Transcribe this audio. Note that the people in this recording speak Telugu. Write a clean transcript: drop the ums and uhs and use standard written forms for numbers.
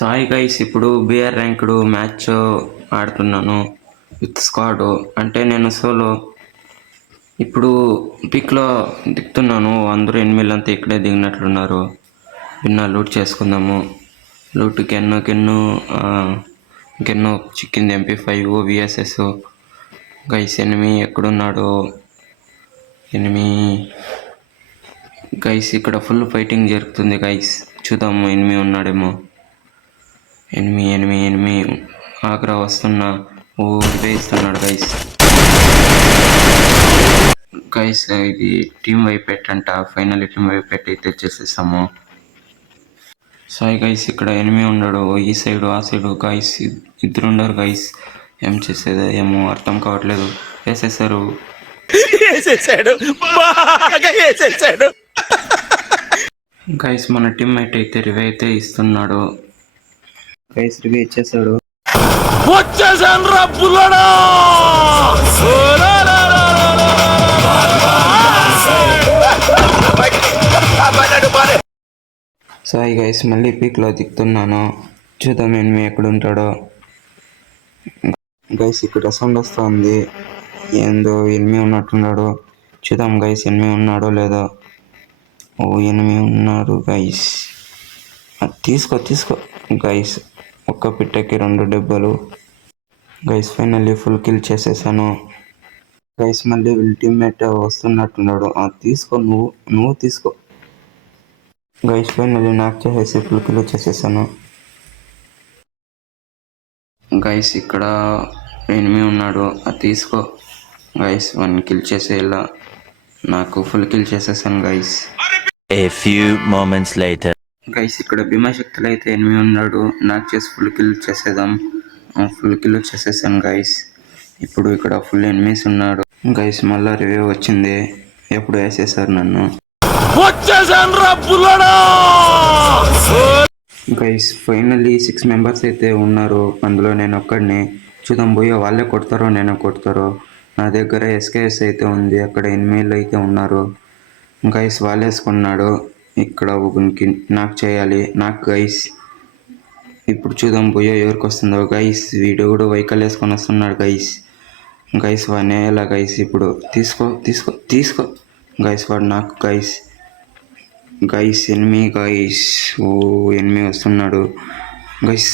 సాయి గైస్, ఇప్పుడు బిఆర్ ర్యాంక్డ్ మ్యాచ్ ఆడుతున్నాను విత్ స్క్వాడ్. అంటే నేను సోలో. ఇప్పుడు పిక్లో దిగుతున్నాను. అందరూ ఎనిమిదిలంతా ఇక్కడే దిగినట్లున్నారు. విన్న లూట్ చేసుకుందాము. లూట్ గెన్ను చిక్కింది. MP5 VSS. గైస్ ఎనిమి ఎక్కడున్నాడు? ఎనిమి గైస్, ఇక్కడ ఫుల్ ఫైటింగ్ జరుగుతుంది గైస్. చూద్దాము ఎనిమి ఉన్నాడేమో. ఎనిమి ఆగ్రా వస్తున్నా. వేస్తున్నాడు గైస్. గైస్ ఇది టీమ్ వైపెట్ అంట. ఫైనల్ టీమ్ వైపెట్ అయితే వచ్చేసేసాము. సాయి గైస్, ఇక్కడ ఎనిమి ఉన్నాడు. ఈ సైడు ఆ సైడు గైస్ ఇద్దరు ఉన్నారు గైస్. ఏం చేసేదో ఏమో అర్థం కావట్లేదు. వేసేసారు. గైస్ మన టీమ్మేట్ అయితే రివే అయితే ఇస్తున్నాడు. గైస్ రివే ఇచ్చేసాడు. సాయి గైస్ మళ్ళీ పీక్లో దిగుతున్నాను. చూద్దాం ఎనిమి ఎక్కడుంటాడో. గైస్ ఇక్కడ సౌండ్ వస్తుంది. ఏందో ఎనిమి ఉన్నట్టున్నాడు. చూద్దాం గైస్ ఎనిమి ఉన్నాడో లేదో. ఎనిమి ఉన్నారు గైస్. తీసుకో గైస్. ఒక్క పిట్టకి 2 దెబ్బలు. గైస్ ఫైనల్లీ ఫుల్ కిల్ చేసేసాను. గైస్ మళ్ళీ వీళ్ళ టీమ్మేట్ వస్తున్నట్టున్నాడు. తీసుకో, నువ్వు తీసుకో. గైస్ ఫైనల్లీ నాకు చేసేసి ఫుల్ కిల్ చేసేసాను. గైస్ ఇక్కడ ఎనిమి ఉన్నాడు. తీసుకో గైస్. 1 కిల్ చేసేలా నాకు ఫుల్ కిల్ చేసేసాను guys. A few moments later. Guys ఇక్కడ భీమాశక్తులు అయితే ఎనిమి ఉన్నాడు. నాకు చేసి ఫుల్ కిల్ చేసేద్దాం. ఫుల్ కిల్ చేసేసాను గైస్. ఇప్పుడు ఇక్కడ ఫుల్ ఎనిమీస్ ఉన్నాడు గైస్. మళ్ళా రివ్యూ వచ్చింది. ఎప్పుడు వేసేసారు నన్ను గైస్. ఫైనల్లీ 6 మెంబర్స్ అయితే ఉన్నారు. అందులో నేను ఒక్కడిని. చూద్దాం పోయో వాళ్ళే కొడతారో నేను కొడతారో. నా దగ్గర SKS అయితే ఉంది. అక్కడ ఎనిమిలు అయితే ఉన్నారు గైస్. వాళ్ళేసుకున్నాడు. ఇక్కడ ఒకరికి నాకు చేయాలి. నాకు గైస్. ఇప్పుడు చూద్దాం పోయో ఎవరికి వస్తుందో గైస్. వీడియో కూడా వెహికల్ వేసుకొని వస్తున్నాడు గైస్. వాడిని ఎలా గైస్. ఇప్పుడు తీసుకో గైస్. వాడు నాకు గైస్ ఎనిమి గైస్. ఎనిమి వస్తున్నాడు గైస్.